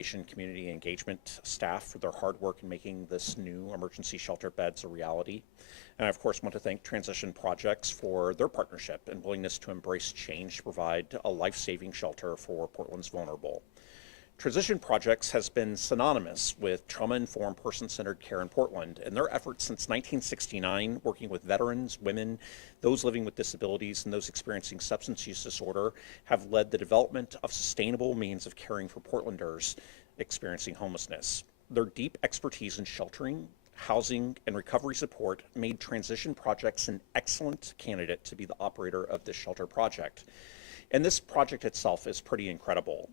community engagement staff for their hard work in making this new emergency shelter beds a reality. And I, of course, want to thank Transition Projects for their partnership and willingness to embrace change to provide a life-saving shelter for Portland's vulnerable. Transition Projects has been synonymous with trauma-informed, person-centered care in Portland, and their efforts since 1969, working with veterans, women, those living with disabilities, and those experiencing substance use disorder, have led the development of sustainable means of caring for Portlanders experiencing homelessness. Their deep expertise in sheltering, housing, and recovery support made Transition Projects an excellent candidate to be the operator of this shelter project. And this project itself is pretty incredible.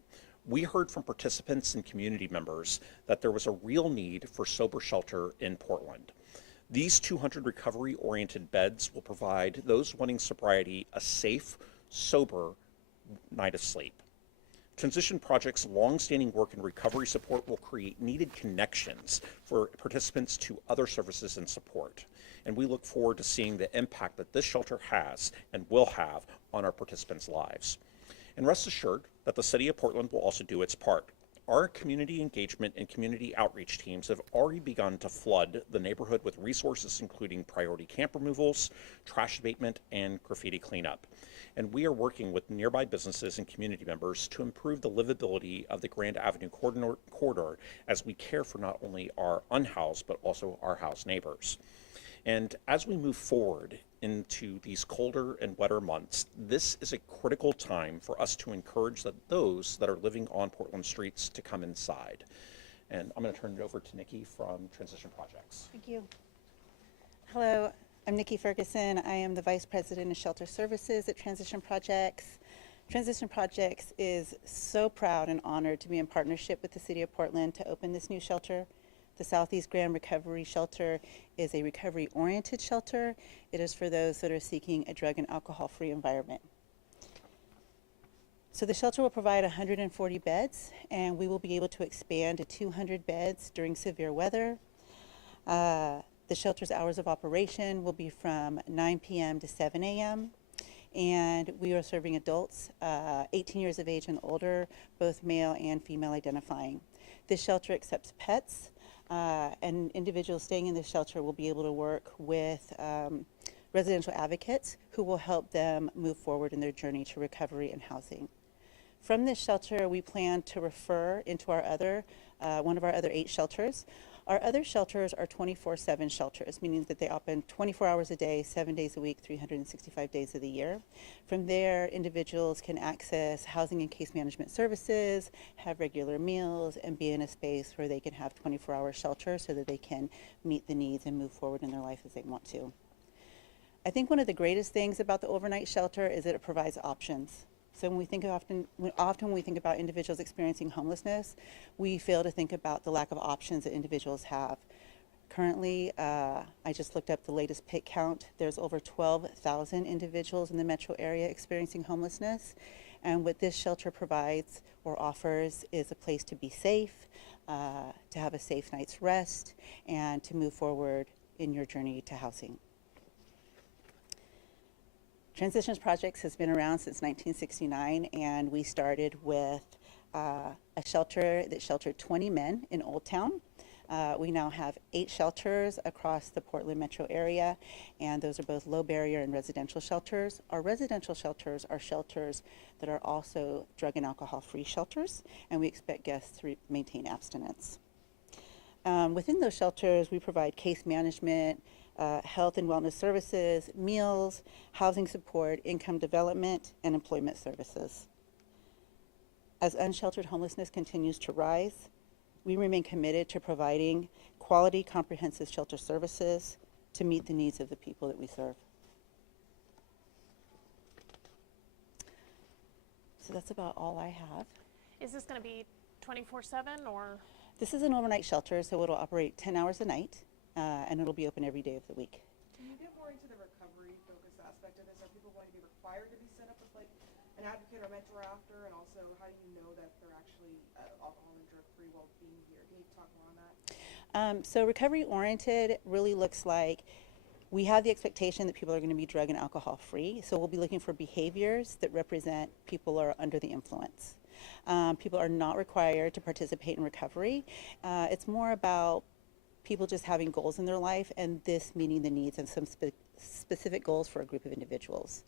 We heard from participants and community members that there was a real need for sober shelter in Portland. These 200 recovery-oriented beds will provide those wanting sobriety a safe, sober night of sleep. Transition Project's long-standing work in recovery support will create needed connections for participants to other services and support. And we look forward to seeing the impact that this shelter has and will have on our participants' lives. And rest assured that the City of Portland will also do its part. Our community engagement and community outreach teams have already begun to flood the neighborhood with resources including priority camp removals, trash abatement, and graffiti cleanup. And we are working with nearby businesses and community members to improve the livability of the Grand Avenue corridor as we care for not only our unhoused but also our housed neighbors. And as we move forward into these colder and wetter months, this is a critical time for us to encourage those that are living on Portland streets to come inside. And I'm going to turn it over to Nikki from Transition Projects. Thank you. Hello, I'm Nikki Ferguson. I am the Vice President of Shelter Services at Transition Projects. Transition Projects is so proud and honored to be in partnership with the City of Portland to open this new shelter. The Southeast Grand Recovery Shelter is a recovery-oriented shelter. It is for those that are seeking a drug and alcohol-free environment. So the shelter will provide 140 beds, and we will be able to expand to 200 beds during severe weather. The shelter's hours of operation will be from 9 p.m. to 7 a.m. And we are serving adults 18 years of age and older, both male and female identifying. This shelter accepts pets. And individuals staying in this shelter will be able to work with residential advocates who will help them move forward in their journey to recovery and housing. From this shelter, we plan to refer into our one of our other 8 shelters. Our other shelters are 24/7 shelters, meaning that they open 24 hours a day, 7 days a week, 365 days of the year. From there, individuals can access housing and case management services, have regular meals, and be in a space where they can have 24-hour shelter so that they can meet the needs and move forward in their life as they want to. I think one of the greatest things about the overnight shelter is that it provides options. So when we think often when we think about individuals experiencing homelessness, we fail to think about the lack of options that individuals have. Currently, I just looked up the latest PIT count. There's over 12,000 individuals in the metro area experiencing homelessness. And what this shelter provides or offers is a place to be safe, to have a safe night's rest, and to move forward in your journey to housing. Transitions Projects has been around since 1969, and we started with a shelter that sheltered 20 men in Old Town. We now have 8 shelters across the Portland metro area, and those are both low barrier and residential shelters. Our residential shelters are shelters that are also drug and alcohol free shelters, and we expect guests to maintain abstinence. Within those shelters, we provide case management, health and wellness services, meals, housing support, income development, and employment services. As unsheltered homelessness continues to rise, we remain committed to providing quality, comprehensive shelter services to meet the needs of the people that we serve. So that's about all I have. Is this going to be 24/7 or? This is an overnight shelter, so it'll operate 10 hours a night. And it'll be open every day of the week. Can you get more into the recovery-focused aspect of this? Are people going to be required to be set up with like an advocate or mentor after? And also, how do you know that they're actually alcohol and drug-free while being here? Can you talk more on that? So recovery-oriented really looks like we have the expectation that people are going to be drug and alcohol-free. So we'll be looking for behaviors that represent people are under the influence. People are not required to participate in recovery. It's more about people just having goals in their life and this meeting the needs and some specific goals for a group of individuals.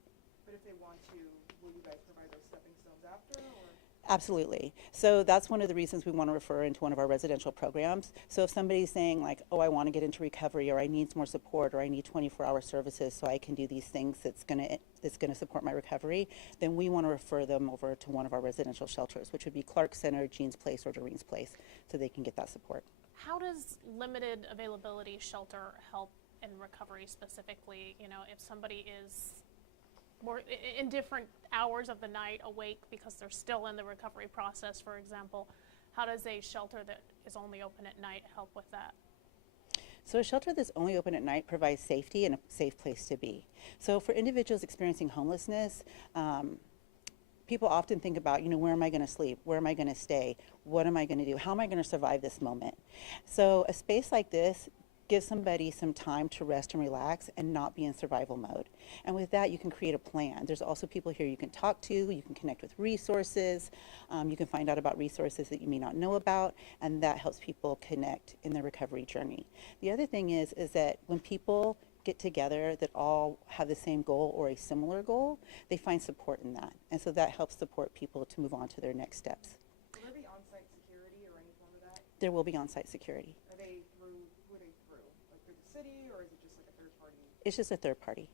But if they want to, will you guys provide those stepping stones after, or? Absolutely. So that's one of the reasons we want to refer into one of our residential programs. So if somebody's saying like, oh, I want to get into recovery, or I need more support, or I need 24-hour services so I can do these things that's going to support my recovery, then we want to refer them over to one of our residential shelters, which would be Clark Center, Jean's Place, or Doreen's Place, so they can get that support. How does limited availability shelter help in recovery specifically? You know, if somebody is more in different hours of the night awake because they're still in the recovery process, for example, how does a shelter that is only open at night help with that? So a shelter that's only open at night provides safety and a safe place to be. So for individuals experiencing homelessness, people often think about, you know, where am I going to sleep? Where am I going to stay? What am I going to do? How am I going to survive this moment? So a space like this gives somebody some time to rest and relax and not be in survival mode. And with that, you can create a plan. There's also people here you can talk to, you can connect with resources, you can find out about resources that you may not know about, and that helps people connect in their recovery journey. The other thing is that when people get together that all have the same goal or a similar goal, they find support in that. And so that helps support people to move on to their next steps. Will there be on-site security or any form of that? There will be on-site security. Are they through, who are they through? Like through the city, or is it just like a third party? It's just a third party.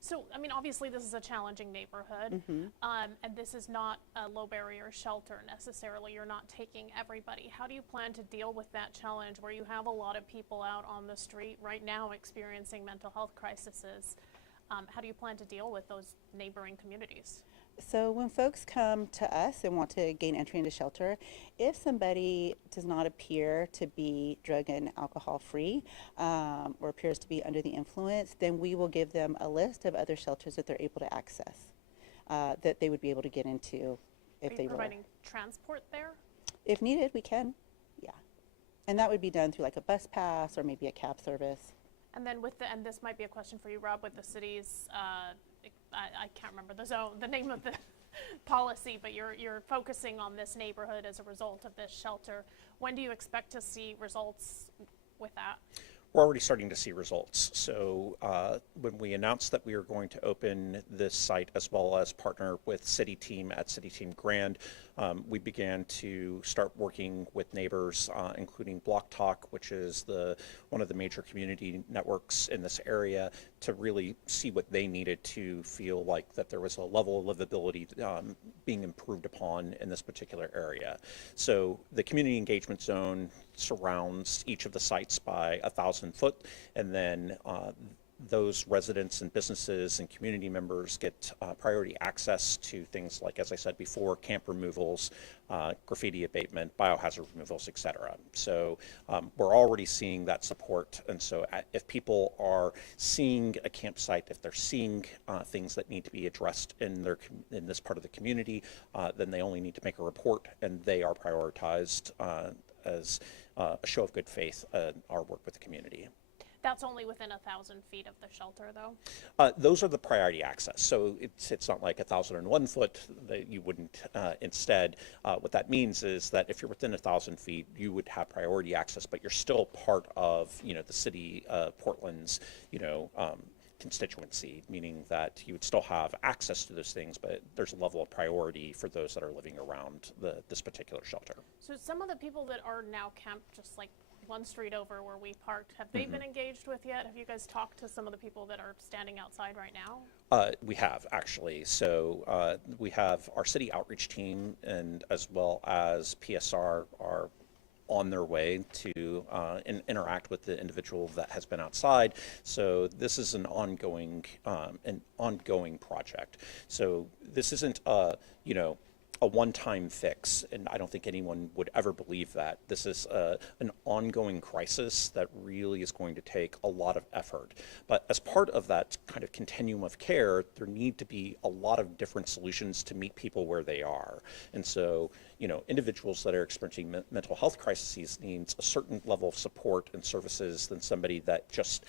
So, I mean, obviously this is a challenging neighborhood, and this is not a low barrier shelter necessarily. You're not taking everybody. How do you plan to deal with that challenge where you have a lot of people out on the street right now experiencing mental health crises? How do you plan to deal with those neighboring communities? So when folks come to us and want to gain entry into shelter, if somebody does not appear to be drug and alcohol free or appears to be under the influence, then we will give them a list of other shelters that they're able to access, that they would be able to get into if they were. Are you providing transport there? If needed, we can, yeah. And that would be done through like a bus pass or maybe a cab service. And then and this might be a question for you, Rob, with the city's, I can't remember the name of the policy, but you're focusing on this neighborhood as a result of this shelter. When do you expect to see results with that? We're already starting to see results. So when we announced that we were going to open this site as well as partner with City Team at City Team Grand, we began to start working with neighbors, including Block Talk, which is one of the major community networks in this area, to really see what they needed to feel like that there was a level of livability being improved upon in this particular area. So the community engagement zone surrounds each of the sites by 1,000 foot, and then those residents and businesses and community members get priority access to things like, as I said before, camp removals, graffiti abatement, biohazard removals, etc. So we're already seeing that support. And so if people are seeing a campsite, if they're seeing things that need to be addressed in this part of the community, then they only need to make a report, and they are prioritized as a show of good faith in our work with the community. That's only within 1,000 feet of the shelter, though? Those are the priority access. So it's not like 1,001 foot that you wouldn't. Instead, what that means is that if you're within 1,000 feet, you would have priority access, but you're still part of, the city of Portland's, constituency, meaning that you would still have access to those things, but there's a level of priority for those that are living around this particular shelter. So some of the people that are now camped just like one street over where we parked, have they been engaged with yet? Have you guys talked to some of the people that are standing outside right now? We have, actually. So we have our city outreach team, and as well as PSR are on their way to interact with the individual that has been outside. So this is an ongoing project. So this isn't a one-time fix, and I don't think anyone would ever believe that. This is an ongoing crisis that really is going to take a lot of effort. But as part of that kind of continuum of care, there need to be a lot of different solutions to meet people where they are. And so, individuals that are experiencing mental health crises needs a certain level of support and services than somebody that just,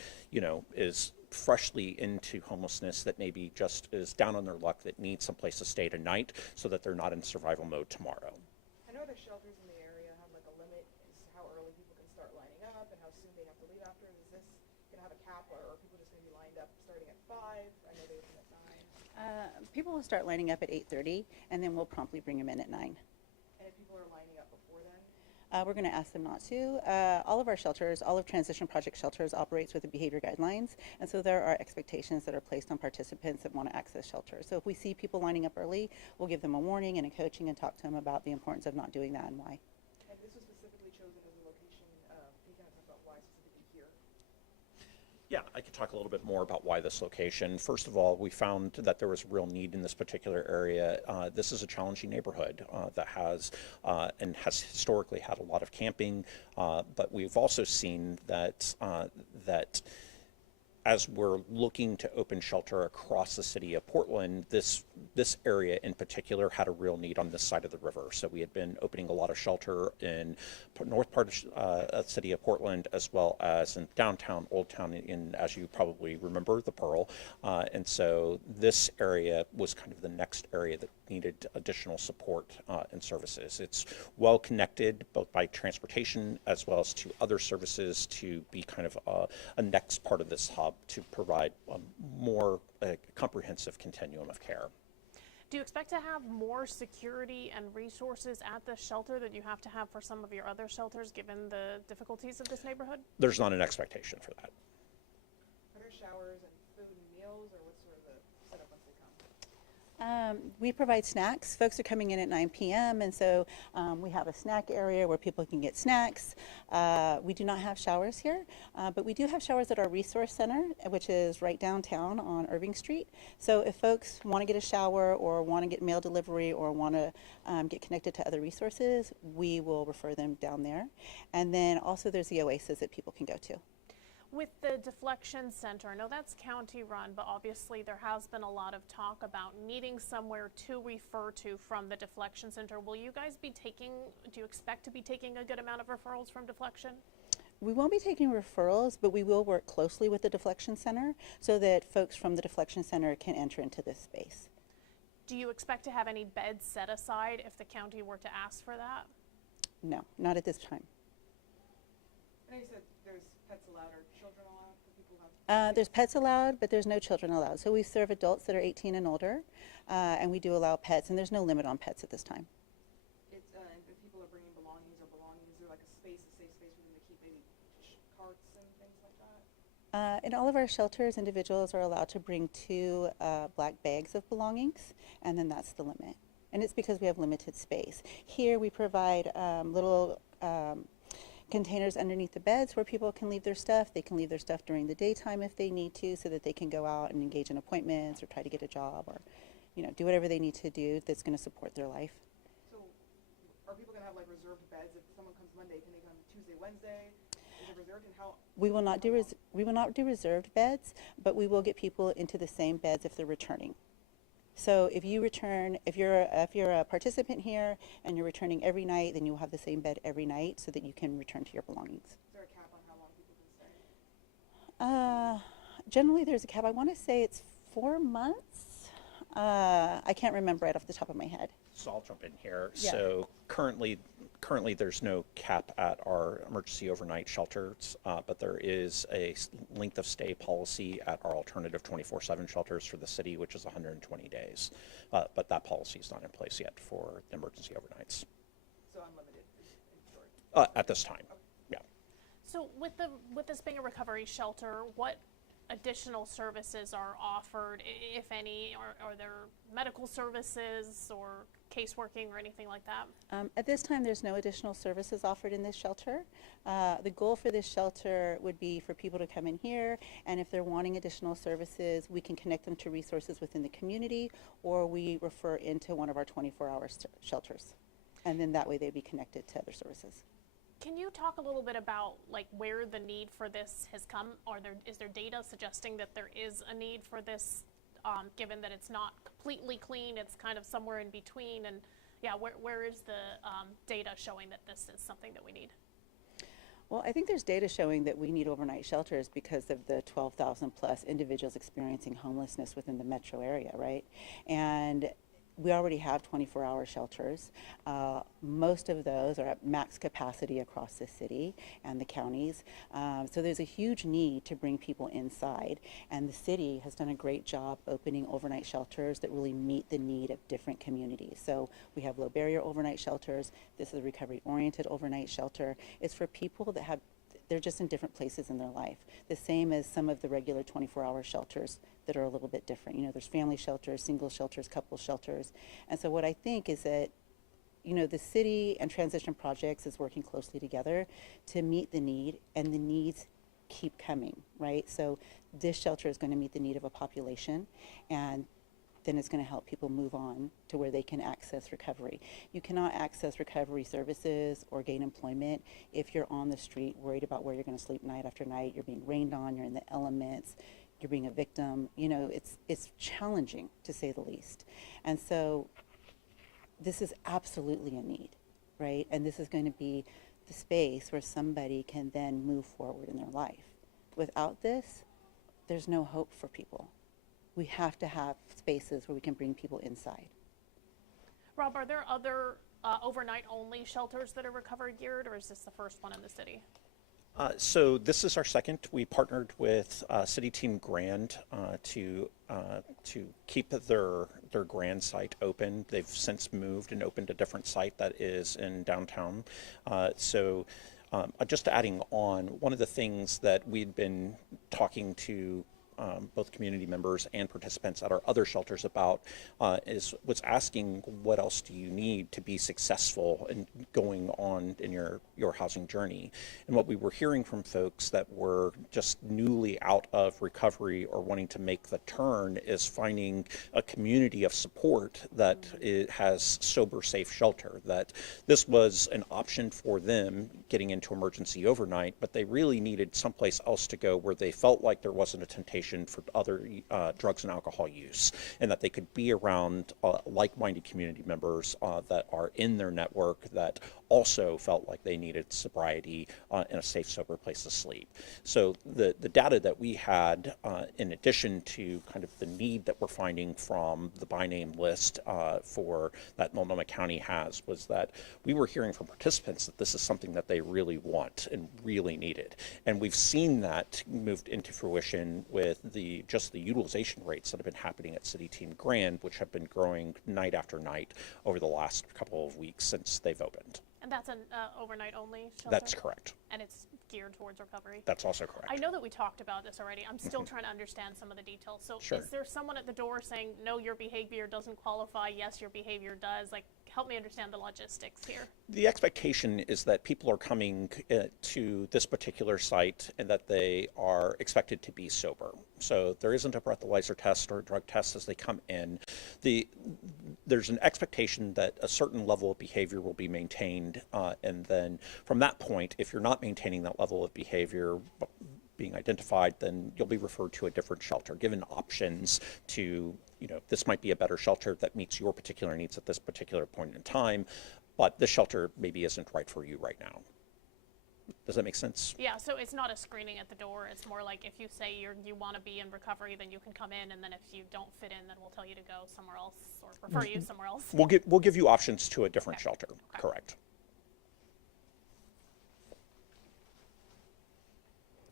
is freshly into homelessness that maybe just is down on their luck that needs someplace to stay tonight so that they're not in survival mode tomorrow. I know other shelters in the area have like a limit as to how early people can start lining up and how soon they have to leave after. Is this gonna have a cap, or are people just gonna be lined up starting at 5? I know they open at 9. People will start lining up at 8:30, and then we'll promptly bring them in at 9. And if people are lining up before then, We're going to ask them not to. All of our shelters, all of Transition Project shelters operates with the behavior guidelines, and so there are expectations that are placed on participants that want to access shelters. So if we see people lining up early, we'll give them a warning and a coaching and talk to them about the importance of not doing that and why. and this was specifically chosen as a location, can you kind of talk about why specifically here? Yeah, I could talk a little bit more about why this location. First of all, we found that there was real need in this particular area. This is a challenging neighborhood that has and has historically had a lot of camping, but we've also seen that as we're looking to open shelter across the city of Portland, this area in particular had a real need on this side of the river. So we had been opening a lot of shelter in north part of the city of Portland, as well as in downtown, Old Town, in, as you probably remember, the Pearl. And so this area was kind of the next area that needed additional support and services. It's well connected both by transportation as well as to other services to be kind of a next part of this hub to provide more comprehensive continuum of care. Do you expect to have more security and resources at this shelter that you have to have for some of your other shelters, given the difficulties of this neighborhood? There's not an expectation for that. Are there showers and food and meals, or what's sort of the setup once they come? We provide snacks. Folks are coming in at 9 p.m. and so we have a snack area where people can get snacks. We do not have showers here, but we do have showers at our resource center, which is right downtown on Irving Street. So if folks want to get a shower or want to get mail delivery or want to get connected to other resources, we will refer them down there. And then also there's the Oasis that people can go to. With the deflection center, I know that's county run, but obviously there has been a lot of talk about needing somewhere to refer to from the deflection center. Will you guys be taking, do you expect to be taking a good amount of referrals from deflection? We won't be taking referrals, but we will work closely with the deflection center so that folks from the deflection center can enter into this space. Do you expect to have any beds set aside if the county were to ask for that? No, not at this time. I know you said there's pets allowed or children allowed for people who have. There's pets allowed, but there's no children allowed. So we serve adults that are 18 and older, and we do allow pets, and there's no limit on pets at this time. It's if people are bringing belongings, is there like a safe space for them to keep maybe carts and things like that? In all of our shelters, individuals are allowed to bring 2 black bags of belongings, and then that's the limit. And it's because we have limited space. Here we provide little containers underneath the beds where people can leave their stuff. They can leave their stuff during the daytime if they need to, so that they can go out and engage in appointments or try to get a job or, do whatever they need to do that's going to support their life. So are people gonna have like reserved beds? If someone comes Monday, can they come Tuesday, Wednesday? Is it reserved, and how? We will not do reserved beds, but we will get people into the same beds if they're returning. So if you return, if you're a participant here and you're returning every night, then you'll have the same bed every night so that you can return to your belongings. Is there a cap on how long people can stay? Generally, there's a cap. I want to say it's 4 months. I can't remember right off the top of my head. So I'll jump in here. Yeah. So currently there's no cap at our emergency overnight shelters, but there is a length of stay policy at our alternative 24/7 shelters for the city, which is 120 days. But that policy is not in place yet for the emergency overnights. So unlimited in short. At this time, yeah. So with this being a recovery shelter, what additional services are offered, if any? Are there medical services or caseworking or anything like that? At this time, there's no additional services offered in this shelter. The goal for this shelter would be for people to come in here, and if they're wanting additional services, we can connect them to resources within the community, or we refer into one of our 24-hour shelters. And then that way they'd be connected to other services. Can you talk a little bit about like where the need for this has come? Is there data suggesting that there is a need for this, given that it's not completely clean, it's kind of somewhere in between? And yeah, where is the data showing that this is something that we need? Well, I think there's data showing that we need overnight shelters because of the 12,000 plus individuals experiencing homelessness within the metro area, right? And we already have 24-hour shelters. Most of those are at max capacity across the city and the counties. So there's a huge need to bring people inside. And the city has done a great job opening overnight shelters that really meet the need of different communities. So we have low barrier overnight shelters. This is a recovery-oriented overnight shelter. It's for people that they're just in different places in their life. The same as some of the regular 24-hour shelters that are a little bit different. You know, there's family shelters, single shelters, couple shelters. And so what I think is that, you know, the city and transition projects is working closely together to meet the need, and the needs keep coming, right? So this shelter is going to meet the need of a population, and then it's going to help people move on to where they can access recovery. You cannot access recovery services or gain employment if you're on the street worried about where you're going to sleep night after night. You're being rained on, you're in the elements, you're being a victim. You know, it's challenging, to say the least. And so this is absolutely a need, right? And this is going to be the space where somebody can then move forward in their life. Without this, there's no hope for people. We have to have spaces where we can bring people inside. Rob, are there other overnight only shelters that are recovery geared, or is this the first one in the city? So this is our second. We partnered with City Team Grand to keep their Grand site open. They've since moved and opened a different site that is in downtown. Just adding on, one of the things that we'd been talking to both community members and participants at our other shelters about was asking, what else do you need to be successful in going on in your housing journey? And what we were hearing from folks that were just newly out of recovery or wanting to make the turn is finding a community of support that has sober, safe shelter, that this was an option for them getting into emergency overnight, but they really needed someplace else to go where they felt like there wasn't a temptation for other drugs and alcohol use, and that they could be around like-minded community members that are in their network that also felt like they needed sobriety and a safe, sober place to sleep. So the data that we had, in addition to kind of the need that we're finding from the by name list for that Multnomah County has, was that we were hearing from participants that this is something that they really want and really needed. And we've seen that moved into fruition with the utilization rates that have been happening at City Team Grand, which have been growing night after night over the last couple of weeks since they've opened. And that's an overnight only shelter? That's correct. And it's geared towards recovery? That's also correct. I know that we talked about this already. I'm still trying to understand some of the details. So Sure. Is there someone at the door saying, no, your behavior doesn't qualify, yes, your behavior does? Like, help me understand the logistics here. The expectation is that people are coming to this particular site and that they are expected to be sober. So there isn't a breathalyzer test or a drug test as they come in. There's an expectation that a certain level of behavior will be maintained, and then from that point, if you're not maintaining that level of behavior being identified, then you'll be referred to a different shelter, given options to, this might be a better shelter that meets your particular needs at this particular point in time, but this shelter maybe isn't right for you right now. Does that make sense? Yeah, so it's not a screening at the door. It's more like if you say you want to be in recovery, then you can come in, and then if you don't fit in, then we'll tell you to go somewhere else or refer you somewhere else. We'll give you options to a different shelter. Okay. Correct.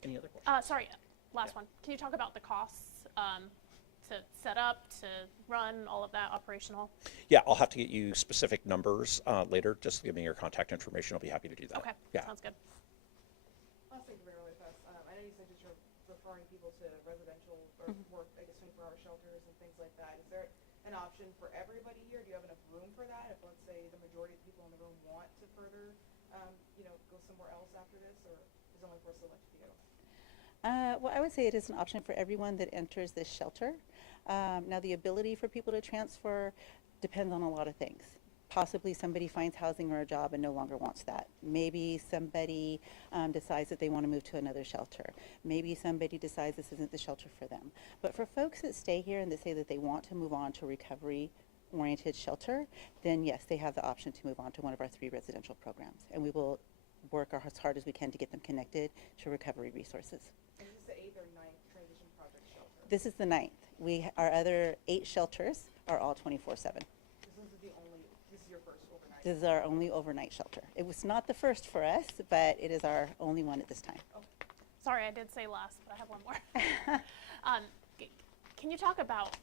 Any other questions? Sorry, last one. Can you talk about the costs to set up, to run, all of that operational? Yeah, I'll have to get you specific numbers later. Just give me your contact information. I'll be happy to do that. Okay, Yeah. sounds good. Last thing really fast. I know you said that you're referring people to residential or more, 24-hour shelters and things like that. Is there an option for everybody here? Do you have enough room for that? If, let's say, the majority of people in the room want to further, go somewhere else after this, or is it only for a select few? Well, I would say it is an option for everyone that enters this shelter. Now, the ability for people to transfer depends on a lot of things. Possibly somebody finds housing or a job and no longer wants that. Maybe somebody decides that they want to move to another shelter. Maybe somebody decides this isn't the shelter for them. But for folks that stay here and that say that they want to move on to a recovery-oriented shelter, then yes, they have the option to move on to one of our 3 residential programs. And we will work as hard as we can to get them connected to recovery resources. And this is the 8th or 9th transition project shelter. This is the 9th. Our other 8 shelters are all 24/7. This is your first overnight. This is our only overnight shelter. It was not the first for us, but it is our only one at this time. Sorry, I did say last, but I have one more. Can you talk about,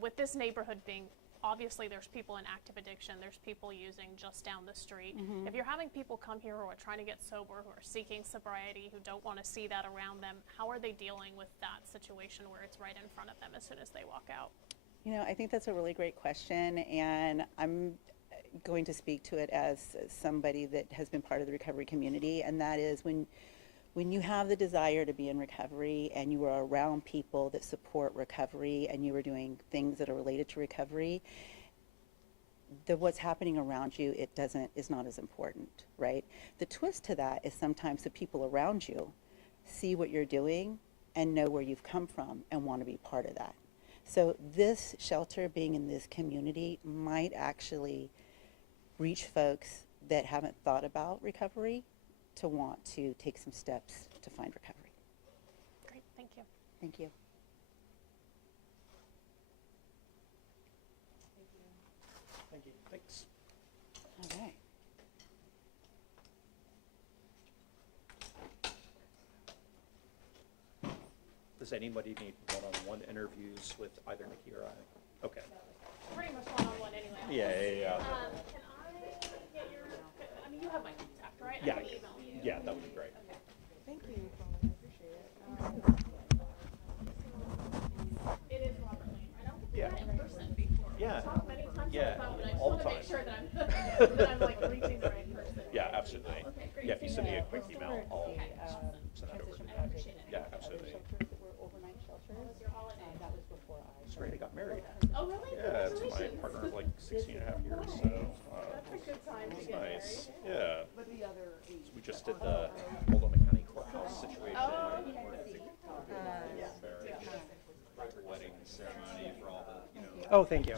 with this neighborhood being, obviously there's people in active addiction, there's people using just down the street. If you're having people come here who are trying to get sober, who are seeking sobriety, who don't want to see that around them, how are they dealing with that situation where it's right in front of them as soon as they walk out? I think that's a really great question, and I'm going to speak to it as somebody that has been part of the recovery community, and that is when you have the desire to be in recovery and you are around people that support recovery and you are doing things that are related to recovery, what's happening around you is not as important, right? The twist to that is sometimes the people around you see what you're doing and know where you've come from and want to be part of that. So this shelter, being in this community, might actually reach folks that haven't thought about recovery to want to take some steps to find recovery. Great, thank you. Thank you. Thank you. Thanks. All right. Does anybody need one-on-one interviews with either Nikki or I? Okay. Pretty much one-on-one anyway. Yeah. Can I get you have my contact, right? Yeah. I can email you. Yeah, that would be great. Thank you, Tony. I appreciate it. It is Robert Lane, right? I don't think we Yeah. met in person before. Yeah. We've talked many times Yeah, on the phone, and I just all want the to make time. sure that I'm like reaching the right person. Yeah, absolutely. Okay, great. Yeah, if you send me a quick email, I'll send it over. Transition I appreciate it. Yeah, absolutely. Shelters that were overnight shelters. How was your holiday? That was before I. It's great. I got married. Oh, really? Yeah, it's my Congratulations. partner of like 16 and a half years, so That's a good time to it's get nice. married. Yeah. But the other 8. We just did the Multnomah County Courthouse situation. Oh, okay. Marriage, wedding ceremony for all the, Oh, thank you.